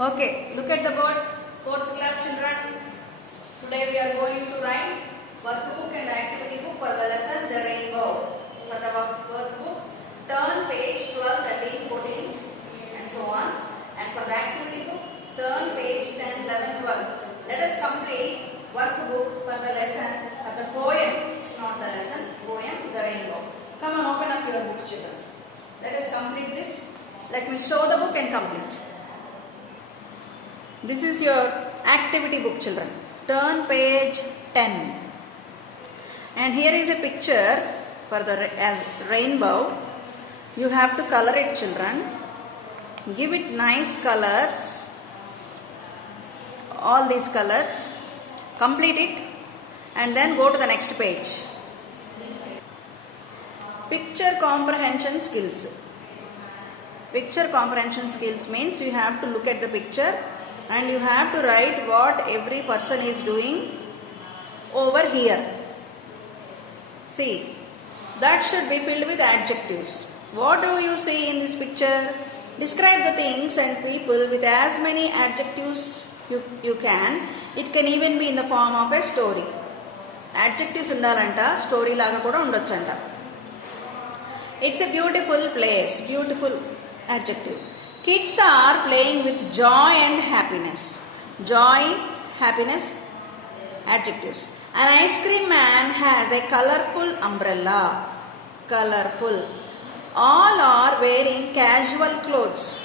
Okay, look at the board, 4th class children. Today we are going to write workbook and activity book for the lesson The Rainbow. For the workbook, turn page 12, 13, 14 and so on. And for the activity book, turn page 10, 11, 12. Let us complete workbook for the lesson, for the poem. It's not the lesson, poem The Rainbow. Come on, open up your books, children. Let us complete this. Let me show the book and complete. This is your activity book, children. Turn page 10. And here is a picture for the rainbow. You have to color it, children. Give it nice colors. All these colors. Complete it. And then go to the next page. Picture comprehension skills. Picture comprehension skills means you have to look at the picture and you have to write what every person is doing over here. See, that should be filled with adjectives. What do you see in this picture? Describe the things and people with as many adjectives you can. It can even be in the form of a story. Adjectives undalanta, story laga kuda undochanta. It's a beautiful place. Beautiful adjective. Kids are playing with joy and happiness. Joy, happiness, adjectives. An ice cream man has a colorful umbrella. Colorful. All are wearing casual clothes.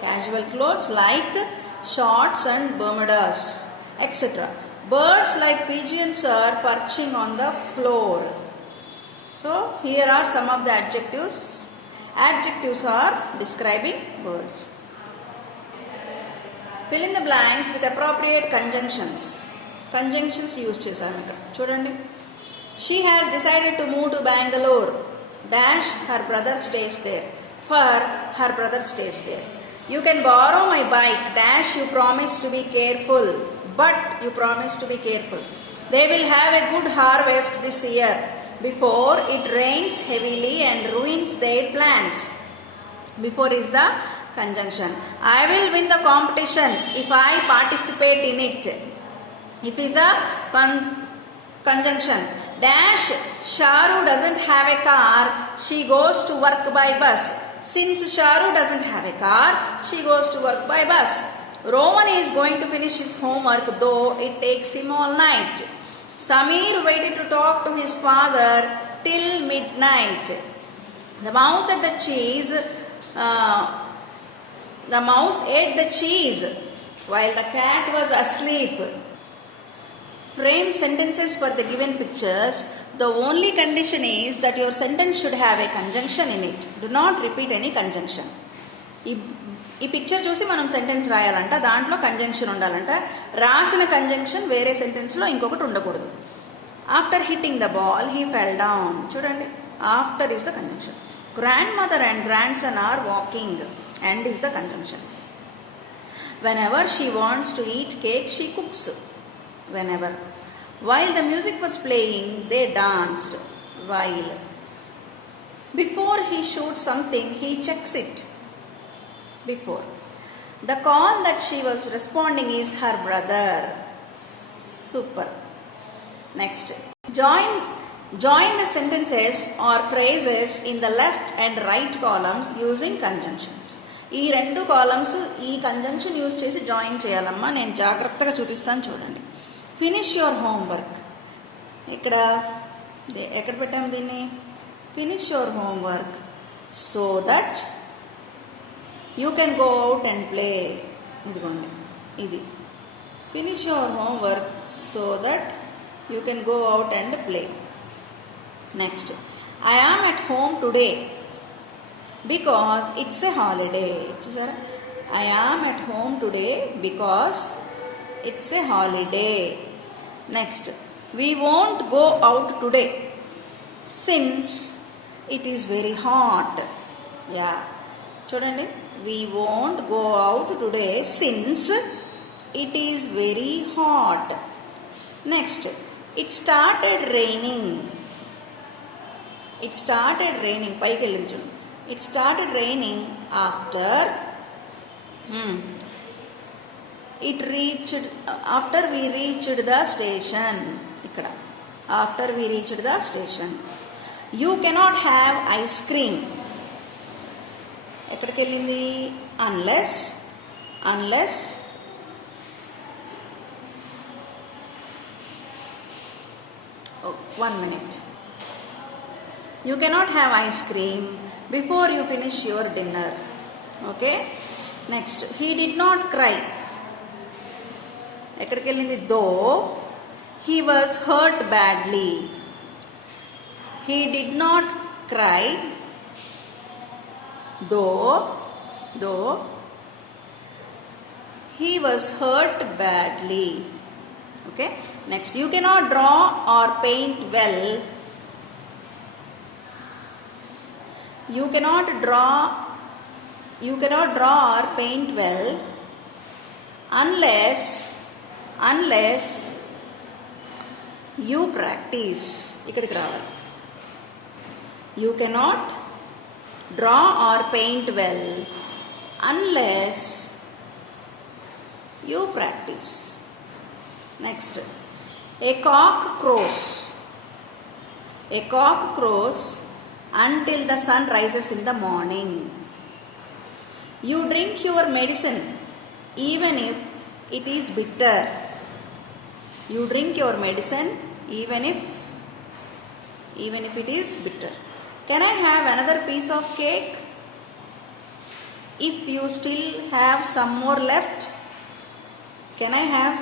Casual clothes like shorts and bermudas, etc. Birds like pigeons are perching on the floor. So, here are some of the adjectives. Adjectives are describing birds. Fill in the blanks with appropriate conjunctions. Conjunctions used chesanu. Chudandi. She has decided to move to Bangalore. Dash, her brother stays there. For, her brother stays there. You can borrow my bike. Dash, you promise to be careful. But you promise to be careful. They will have a good harvest this year before it rains heavily and ruins their plans. Before is the conjunction. I will win the competition if I participate in it. If is a conjunction. Dash, Sharu doesn't have a car, she goes to work by bus. Since Sharu doesn't have a car, she goes to work by bus. Roman is going to finish his homework though it takes him all night. Samir waited to talk to his father till midnight. The mouse ate the cheese. The mouse ate the cheese while the cat was asleep. Frame sentences for the given pictures. The only condition is that your sentence should have a conjunction in it. Do not repeat any conjunction. ఈ picture చూసి మనం sentence రాయాలంట, దాంట్లో conjunction ఉండాలంట. రాసిన conjunction వేరే సెంటెన్స్లో ఇంకొకటి ఉండకూడదు. After hitting the ball he fell down. చూడండి, after is the conjunction. Grandmother and grandson are walking. And is the conjunction. Whenever she wants to eat cake she cooks. Whenever. While the music was playing they danced. While. Before he shoot something he checks it. Before. The call that she was responding is her brother. Super. Next. Join the sentences or phrases in the left and right columns using conjunctions. ఈ రెండు columns ఈ conjunction use చేసి join చేయాలమ్మా. నేను జాగ్రత్తగా చూపిస్తాను చూడండి. Finish your homework. ఎక్కడ పెట్టాము దీన్ని? Finish your homework so that you can go out and play. ఇదిగోండి, ఇది finish your homework so that you can go out and play. Next, I am at home today because it's a holiday. చూసారా, I am at home today because it's a holiday. Next, we won't go out today since it is very hot. Yeah, చూడండి, we won't go out today since it is very hot. Next, it started raining. It started raining. పైకి వెళ్ళించు. It started raining after it reached, after we reached the station. Ikkada, after we reached the station. You cannot have ice cream. ఎక్కడికి వెళ్ళింది? unless oh, 1 minute. You cannot have ice cream before you finish your dinner. Okay, next, he did not cry. ఎక్కడికి వెళ్ళింది? though he was hurt badly. He did not cry though he was hurt badly. Okay, next, you cannot draw or paint well. You cannot draw or paint well unless you practice. ఇక్కడికి రావాలి. You cannot draw or paint well unless you practice. Next, a cock crows until the sun rises in the morning. You drink your medicine even if it is bitter. You drink your medicine even if it is bitter. Can I have another piece of cake if you still have some more left? Can I have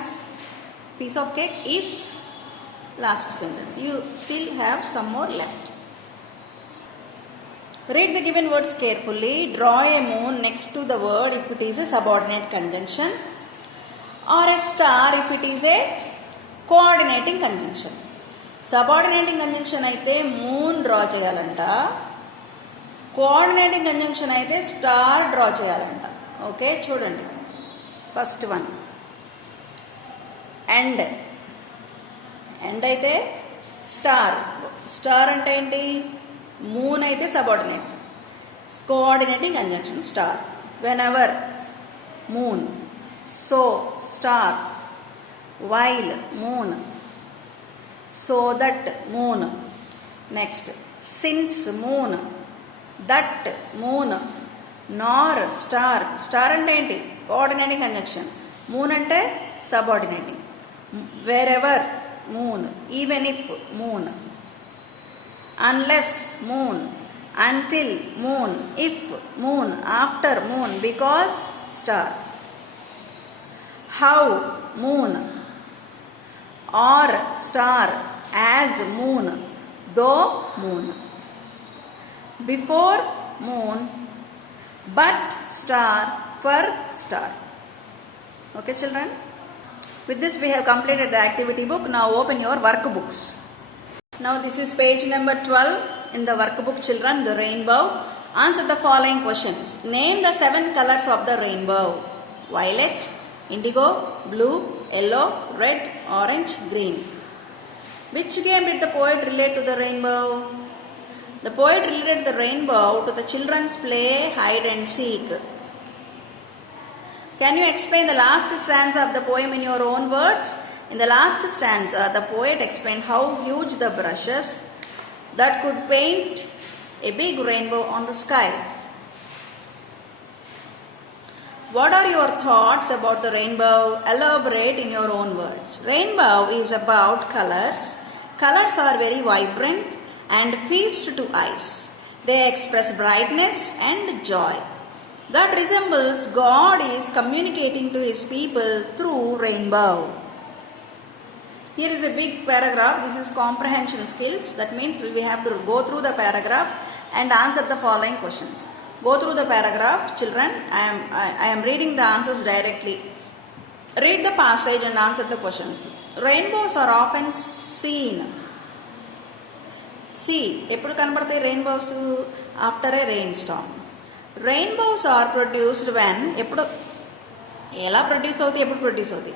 piece of cake if, last sentence, you still have some more left. Read the given words carefully. Draw a moon next to the word if it is a subordinate conjunction, or a star if it is a coordinating conjunction. Subordinating conjunction అయితే moon draw చేయాలంట, coordinating conjunction అయితే star draw చేయాలంట. Okay, చూడండి. First one, end అయితే star అంటే ఏంటి? Moon అయితే subordinate, coordinating conjunction star. Whenever moon, so star, while moon, so that moon. Next, since moon, that moon, nor star అంటే ఏంటి? Coordinating conjunction. మూన్ అంటే subordinating. wherever moon, even if moon, unless moon, until moon, if moon, after moon, because star. How moon, or star as moon, though moon. Before moon, but star for star. Okay, children? With this we have completed the activity book. Now open your workbooks. Now this is page number 12 in the workbook, children, the rainbow. Answer the following questions. Name the 7 colors of the rainbow. Violet, indigo, blue, yellow, red, orange, green. Which game did the poet relate to the rainbow? The poet related the rainbow to the children's play hide and seek. Can you explain the last stanza of the poem in your own words? In the last stanza, the poet explained how huge the brushes that could paint a big rainbow on the sky. What are your thoughts about the rainbow? Elaborate in your own words. Rainbow is about colors. Colors are very vibrant and feast to eyes. They express brightness and joy. That resembles God is communicating to His people through rainbow. Here is a big paragraph. This is comprehension skills. That means we have to go through the paragraph and answer the following questions. Go through the paragraph, children. I am reading the answers directly. Read the passage and answer the questions. Rainbows are often seen. See, ఎప్పుడు కనబడతాయి rainbows? After a rainstorm. Rainbows are produced when, ఎప్పుడు ఎలా produce అవుతాయి, ఎప్పుడు produce అవుతాయి?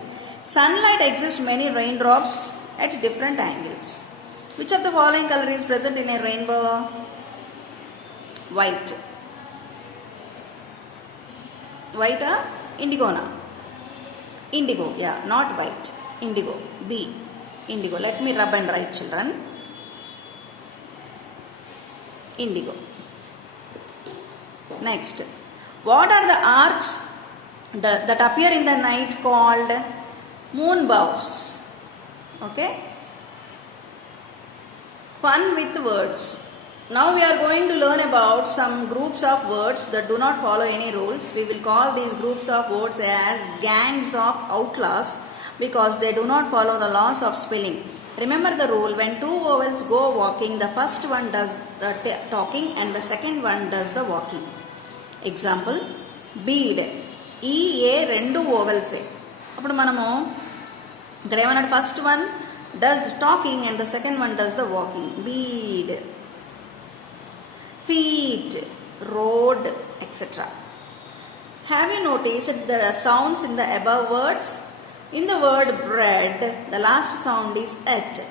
Sunlight exists many raindrops at different angles. Which of the following color is present in a rainbow? White. White or indigo? Indigo, yeah, not white. Indigo. B. Indigo. Let me rub and write, children. Indigo. Next. What are the arcs that appear in the night called? Moon bows. Okay. Fun with words. Now we are going to learn about some groups of words that do not follow any rules. We will call these groups of words as gangs of outlaws because they do not follow the laws of spelling. Remember the rule, when two vowels go walking, the first one does the talking and the second one does the walking. Example, bead. E, A, rendu vowels. Appudu manamu ikkada emanadu, first one does talking and the second one does the walking. Bead. Feet, road, etc. Have you noticed the sounds in the above words? In the word bread, the last sound is et.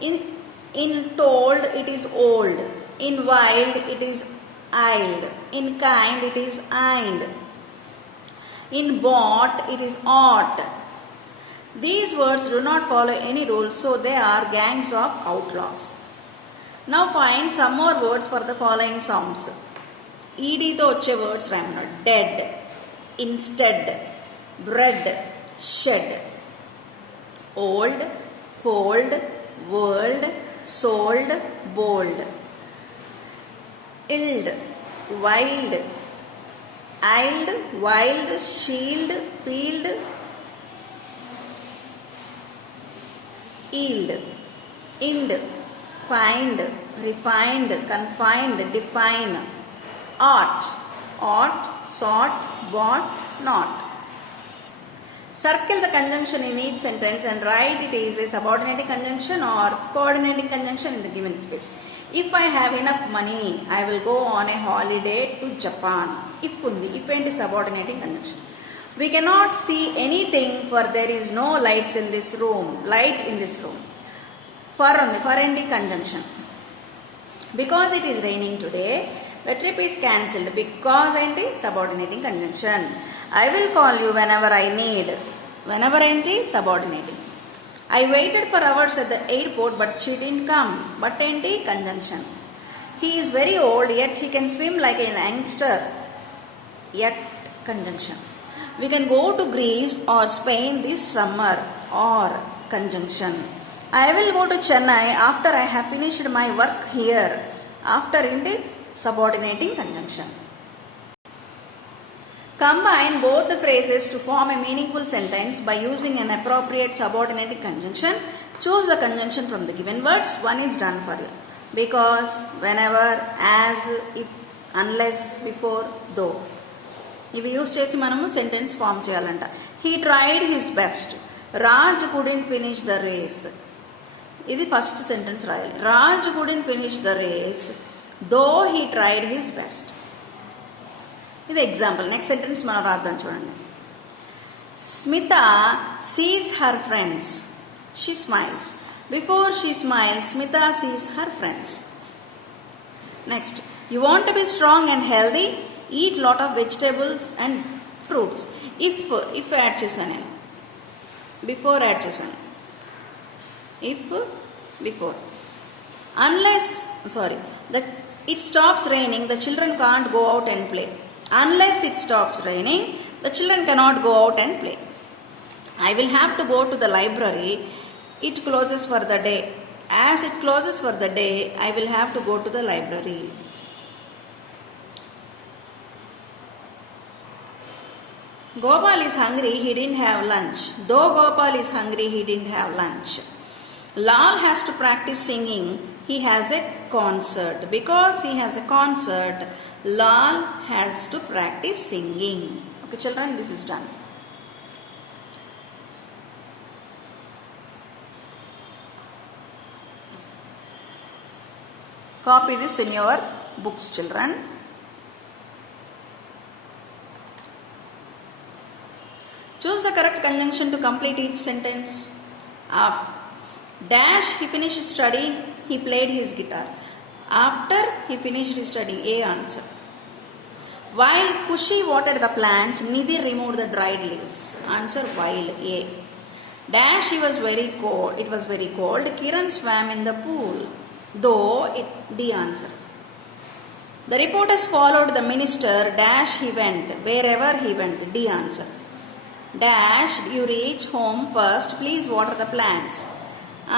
In told, it is old. In wild, it is ild. In kind, it is eind. In bought, it is ought. These words do not follow any rules, so they are gangs of outlaws. Now find some more words for the following sounds. ED to వచ్చే words రాయమను. Dead, instead, bread, shed. Old, fold, world, sold, bold. Ild, wild, ild, wild, shield, field, yield. Ind, find, refined, confined, define. Ought, sought, bought, not. Circle the conjunction in each sentence and write it is a subordinating conjunction or coordinating conjunction in the given space. If I have enough money, I will go on a holiday to Japan. If undi, if enti subordinating conjunction. We cannot see anything for there is no light in this room. For enti conjunction. Because it is raining today, the trip is cancelled. Because enti subordinating conjunction. I will call you whenever I need. Whenever enti subordinating. I waited for hours at the airport but she didn't come. But enti conjunction. He is very old yet he can swim like an youngster. Yet conjunction. We can go to Greece or Spain this summer or conjunction. I will go to Chennai after I have finished my work here. After indi subordinating conjunction. Combine both the phrases to form a meaningful sentence by using an appropriate subordinating conjunction. Choose the conjunction from the given words. One is done for you. Because, whenever, as, if, unless, before, though. ఇవి use చేసి మనము sentence form చేయాలంట. He tried his best. Raj couldn't finish the race. ఇది first sentence రాయాలి. Raj couldn't finish the race though he tried his best. ఇది example. Next sentence మనం రాద్దాం చూడండి. Smita sees her friends. She smiles. Before she smiles Smita sees her friends. Next, you want to be strong and healthy, eat lot of vegetables and fruits. If add చేశాను నేను, before add చేశాను. If before. Unless it stops raining, the children can't go out and play. Unless it stops raining, the children cannot go out and play. I will have to go to the library. It closes for the day. As it closes for the day, I will have to go to the library. Gopal is hungry, he didn't have lunch. Though Gopal is hungry, he didn't have lunch. Lal has to practice singing, he has a concert. Because he has a concert, Lal has to practice singing. Okay children, this is done. Copy this in your books, children. Choose the correct conjunction to complete each sentence. Dash, he finished studying, he played his guitar. After he finished his studying, A answer. While Kushi watered the plants, Nidhi removed the dried leaves. Answer while A. Dash he was very cold. It was very cold. Kiran swam in the pool. Though it D answer. The reporters followed the minister. Dash he went. Wherever he went. D answer. Dash you reach home first. Please water the plants.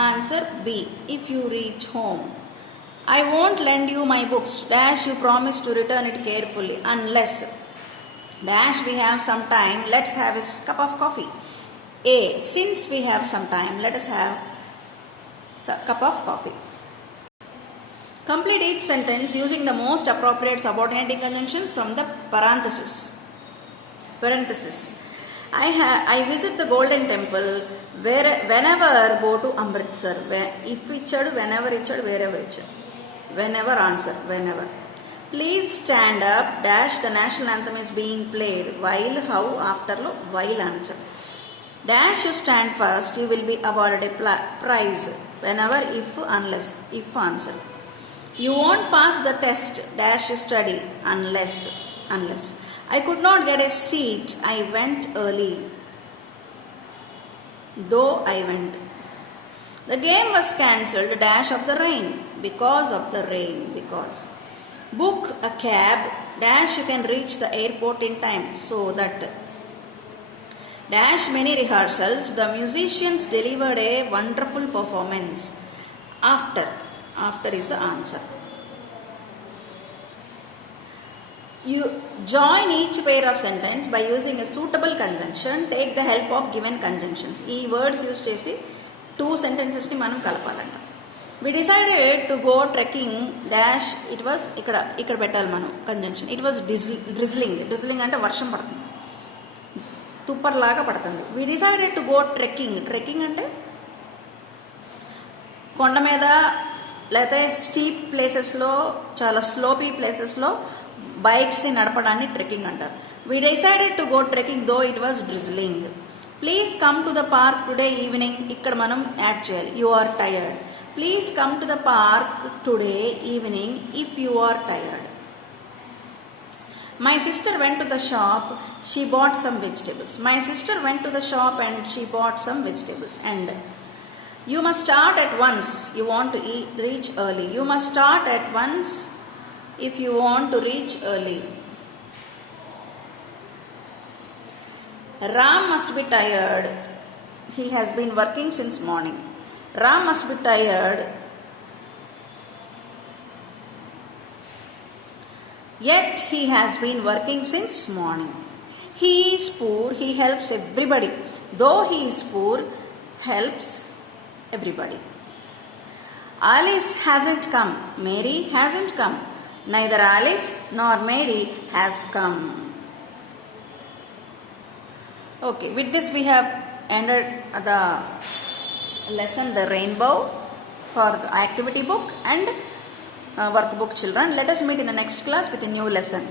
Answer B. If you reach home. I won't lend you my books. Dash you promise to return it carefully. Unless. Dash we have some time. Let's have a cup of coffee. A. Since we have some time, let us have a cup of coffee. Complete each sentence using the most appropriate subordinating conjunctions from the parenthesis. I visit the Golden Temple whenever go to Amritsar. If ichadu, whenever ichadu, wherever ichadu. Whenever answer, whenever. Please stand up. Dash the national anthem is being played. While, how, after, while answer. Dash you stand first, you will be awarded a prize. Whenever, if, unless, if answer. You won't pass the test. Dash you study. Unless. I could not get a seat. I went early. Though I went. The game was cancelled. Dash of the rain. Because of the rain. Because. Book a cab. Dash you can reach the airport in time. So that. Dash many rehearsals. The musicians delivered a wonderful performance. After is the answer. You join each pair of sentence by using a suitable conjunction. Take the help of given conjunctions. E words use chesi two sentences ni manam kalapalanta. We decided to go trekking. Dash it was ikkada pettal manam conjunction. It was drizzling. Drizzling ante varsham padutundi. తుప్పర్లాగా పడుతుంది. We decided to go trekking అంటే కొండ మీద లేకపోతే steep ప్లేసెస్లో చాలా sloppy ప్లేసెస్లో బైక్స్ని నడపడాన్ని ట్రెక్కింగ్ అంటారు. We decided to go trekking though it was drizzling. Please come to the park today evening. ఇక్కడ మనం యాడ్ చేయాలి you are tired. Please come to the park today evening if you are tired. My sister went to the shop, she bought some vegetables. My sister went to the shop and she bought some vegetables. And you must start at once, you want to reach early. You must start at once if you want to reach early. Ram must be tired. He has been working since morning. Ram must be tired. Yet he has been working since morning. He is poor, he helps everybody. Though he is poor, helps everybody. Alice hasn't come. Mary hasn't come. Neither Alice nor Mary has come. Okay, with this we have ended the lesson, the rainbow, for the activity book and workbook children. Let us meet in the next class with a new lesson.